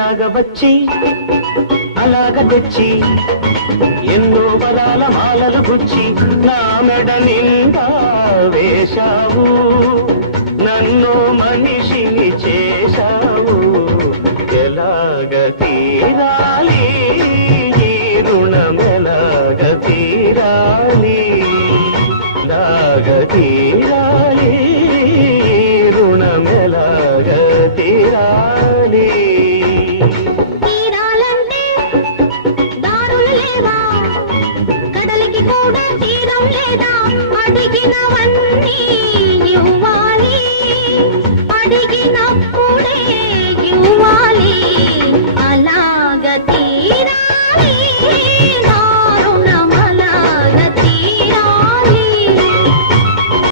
ఇలాగ వచ్చి అలాగ తెచ్చి ఎన్నో వరాల మాలలు గుచ్చి నా మెడ నిండా వేశావు, నన్ను మనిషిని చేశావు. ఎలాగ తీరాలి ఈ రుణం, ఎలాగ తీరాలి, ఎలాగ తీరాలి.